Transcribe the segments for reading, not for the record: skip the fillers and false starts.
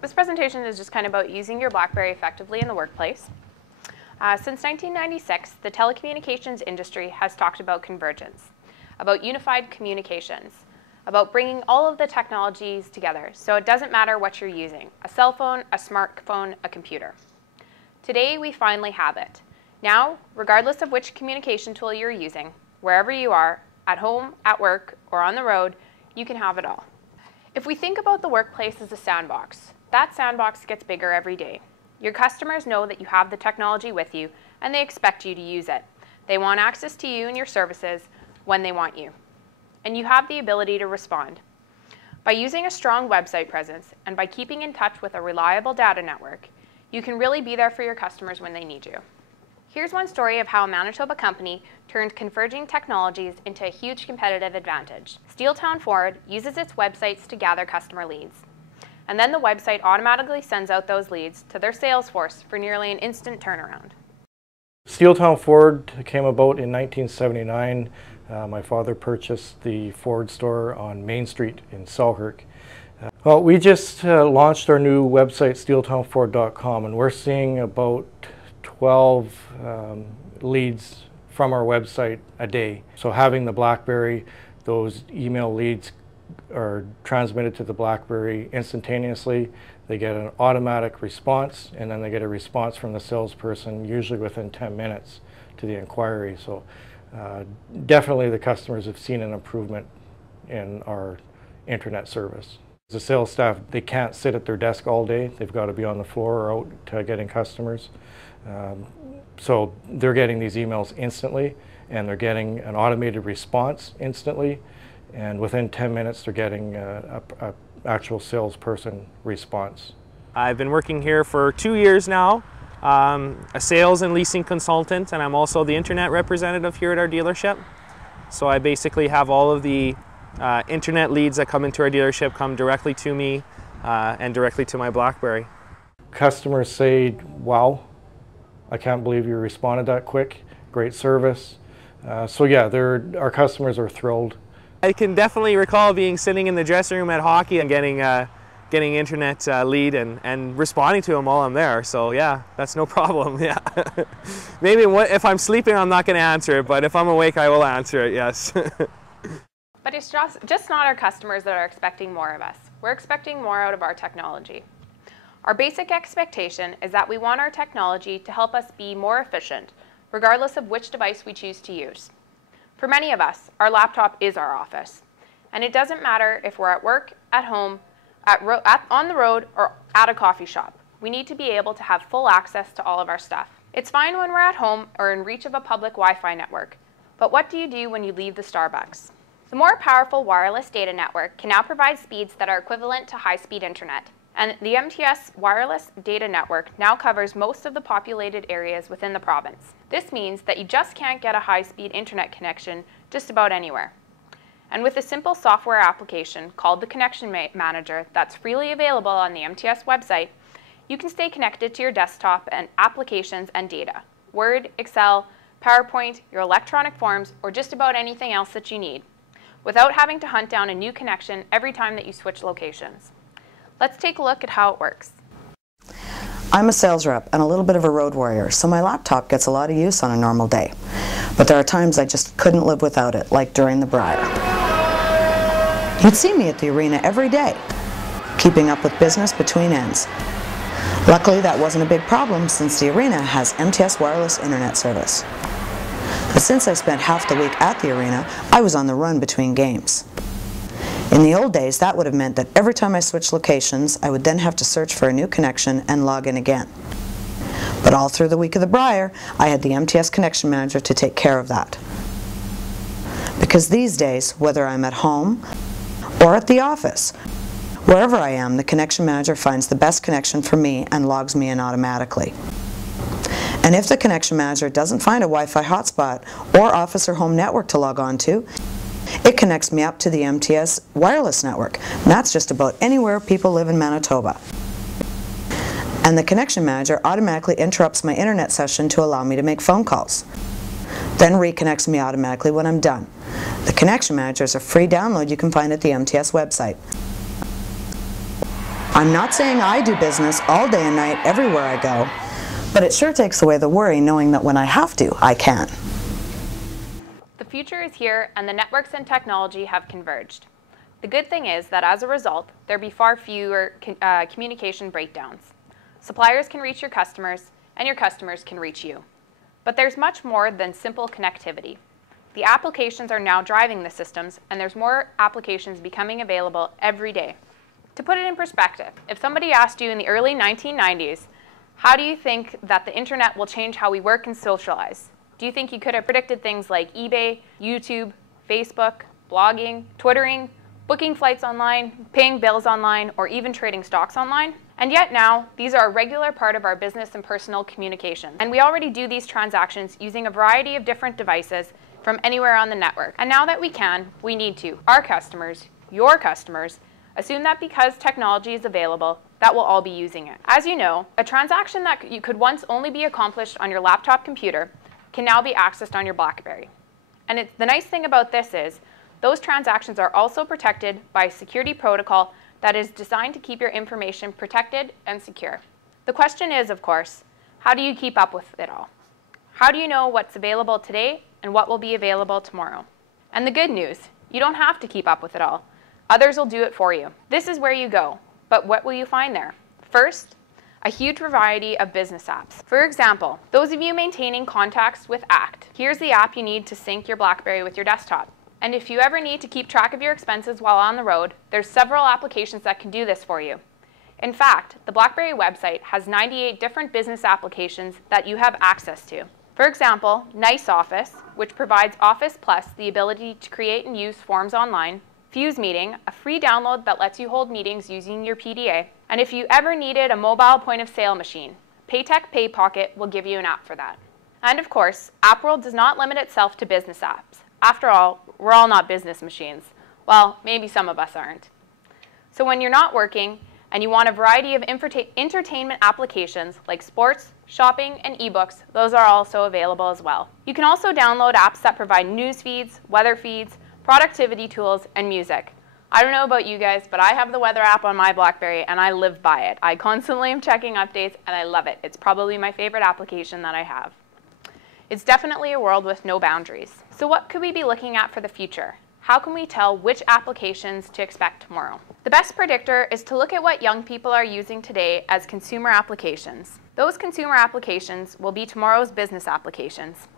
This presentation is just kind of about using your BlackBerry effectively in the workplace. Since 1996, the telecommunications industry has talked about convergence, about unified communications, about bringing all of the technologies together so it doesn't matter what you're using, a cell phone, a smartphone, a computer. Today, we finally have it. Now, regardless of which communication tool you're using, wherever you are, at home, at work, or on the road, you can have it all. If we think about the workplace as a sandbox, that sandbox gets bigger every day. Your customers know that you have the technology with you, and they expect you to use it. They want access to you and your services when they want you. And you have the ability to respond. By using a strong website presence and by keeping in touch with a reliable data network, you can really be there for your customers when they need you. Here's one story of how a Manitoba company turned converging technologies into a huge competitive advantage. Steeltown Ford uses its websites to gather customer leads. And then the website automatically sends out those leads to their sales force for nearly an instant turnaround. Steeltown Ford came about in 1979. My father purchased the Ford store on Main Street in Selkirk. Well, we just launched our new website, steeltownford.com, and we're seeing about 12 leads from our website a day. So having the BlackBerry, those email leads are transmitted to the BlackBerry instantaneously. They get an automatic response, and then they get a response from the salesperson, usually within 10 minutes to the inquiry. So definitely the customers have seen an improvement in our internet service. The sales staff, they can't sit at their desk all day. They've got to be on the floor or out getting customers. So they're getting these emails instantly, and they're getting an automated response instantly, and within 10 minutes they're getting an actual salesperson response. I've been working here for 2 years now, a sales and leasing consultant, and I'm also the internet representative here at our dealership. So I basically have all of the internet leads that come into our dealership come directly to me and directly to my BlackBerry. Customers say, wow, I can't believe you responded that quick, great service. So yeah, our customers are thrilled. I can definitely recall sitting in the dressing room at hockey and getting internet lead and responding to them while I'm there. So yeah, that's no problem. Yeah, maybe if I'm sleeping, I'm not going to answer it, but if I'm awake, I will answer it. Yes. But it's just not our customers that are expecting more of us. We're expecting more out of our technology. Our basic expectation is that we want our technology to help us be more efficient, regardless of which device we choose to use. For many of us, our laptop is our office. And it doesn't matter if we're at work, at home, on the road, or at a coffee shop. We need to be able to have full access to all of our stuff. It's fine when we're at home or in reach of a public Wi-Fi network, but what do you do when you leave the Starbucks? The more powerful wireless data network can now provide speeds that are equivalent to high-speed internet. And the MTS wireless data network now covers most of the populated areas within the province. This means that you just can't get a high-speed internet connection just about anywhere. And with a simple software application called the Connection Manager that's freely available on the MTS website, you can stay connected to your desktop and applications and data, Word, Excel, PowerPoint, your electronic forms, or just about anything else that you need, without having to hunt down a new connection every time that you switch locations. Let's take a look at how it works. I'm a sales rep and a little bit of a road warrior, so my laptop gets a lot of use on a normal day. But there are times I just couldn't live without it, like during the Brier. You'd see me at the arena every day, keeping up with business between ends. Luckily, that wasn't a big problem since the arena has MTS wireless internet service. But since I spent half the week at the arena, I was on the run between games. In the old days, that would have meant that every time I switched locations, I would then have to search for a new connection and log in again. But all through the week of the Brier, I had the MTS Connection Manager to take care of that. Because these days, whether I'm at home or at the office, wherever I am, the Connection Manager finds the best connection for me and logs me in automatically. And if the Connection Manager doesn't find a Wi-Fi hotspot or office or home network to log on to, it connects me up to the MTS wireless network. And that's just about anywhere people live in Manitoba. And the Connection Manager automatically interrupts my internet session to allow me to make phone calls. Then reconnects me automatically when I'm done. The Connection Manager is a free download you can find at the MTS website. I'm not saying I do business all day and night everywhere I go, but it sure takes away the worry knowing that when I have to, I can. The future is here, and the networks and technology have converged. The good thing is that as a result, there'll be far fewer communication breakdowns. Suppliers can reach your customers, and your customers can reach you. But there's much more than simple connectivity. The applications are now driving the systems, and there's more applications becoming available every day. To put it in perspective, if somebody asked you in the early 1990s, how do you think that the internet will change how we work and socialize? Do you think you could have predicted things like eBay, YouTube, Facebook, blogging, Twittering, booking flights online, paying bills online, or even trading stocks online? And yet now, these are a regular part of our business and personal communication. And we already do these transactions using a variety of different devices from anywhere on the network. And now that we can, we need to. Our customers, your customers, assume that because technology is available, that we'll all be using it. As you know, a transaction that you could once only be accomplished on your laptop computer can now be accessed on your BlackBerry. And the nice thing about this is, those transactions are also protected by a security protocol that is designed to keep your information protected and secure. The question is, of course, how do you keep up with it all? How do you know what's available today and what will be available tomorrow? And the good news, you don't have to keep up with it all. Others will do it for you. This is where you go, but what will you find there? First, a huge variety of business apps. For example, those of you maintaining contacts with ACT, here's the app you need to sync your BlackBerry with your desktop. And if you ever need to keep track of your expenses while on the road, there's several applications that can do this for you. In fact, the BlackBerry website has 98 different business applications that you have access to. For example, Nice Office, which provides Office Plus the ability to create and use forms online, Fuse Meeting, a free download that lets you hold meetings using your PDA, and if you ever needed a mobile point-of-sale machine, Paytech PayPocket will give you an app for that. And of course, AppWorld does not limit itself to business apps. After all, we're all not business machines. Well, maybe some of us aren't. So when you're not working and you want a variety of entertainment applications like sports, shopping, and ebooks, those are also available as well. You can also download apps that provide news feeds, weather feeds, productivity tools, and music. I don't know about you guys, but I have the weather app on my BlackBerry and I live by it. I constantly am checking updates and I love it. It's probably my favorite application that I have. It's definitely a world with no boundaries. So what could we be looking at for the future? How can we tell which applications to expect tomorrow? The best predictor is to look at what young people are using today as consumer applications. Those consumer applications will be tomorrow's business applications.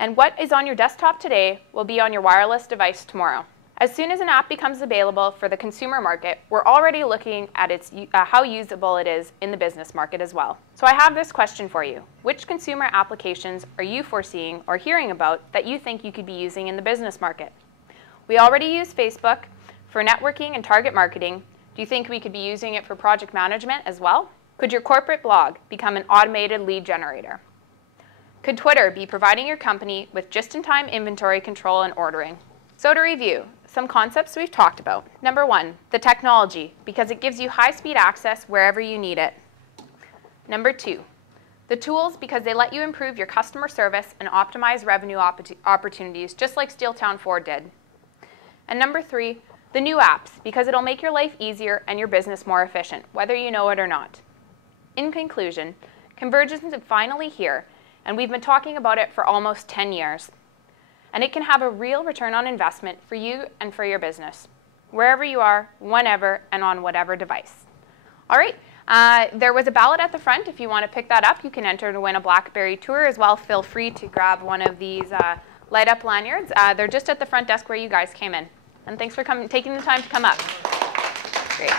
And what is on your desktop today will be on your wireless device tomorrow. As soon as an app becomes available for the consumer market, we're already looking at how usable it is in the business market as well. So I have this question for you. Which consumer applications are you foreseeing or hearing about that you think you could be using in the business market? We already use Facebook for networking and target marketing. Do you think we could be using it for project management as well? Could your corporate blog become an automated lead generator? Could Twitter be providing your company with just-in-time inventory control and ordering? So to review, some concepts we've talked about. Number one, the technology, because it gives you high-speed access wherever you need it. Number two, the tools, because they let you improve your customer service and optimize revenue opportunities, just like Steeltown Ford did. And number three, the new apps, because it'll make your life easier and your business more efficient, whether you know it or not. In conclusion, convergence is finally here, and we've been talking about it for almost 10 years. And it can have a real return on investment for you and for your business, wherever you are, whenever, and on whatever device. All right, there was a ballot at the front. If you want to pick that up, you can enter to win a BlackBerry tour as well. Feel free to grab one of these light-up lanyards. They're just at the front desk where you guys came in. And thanks for taking the time to come up. Great.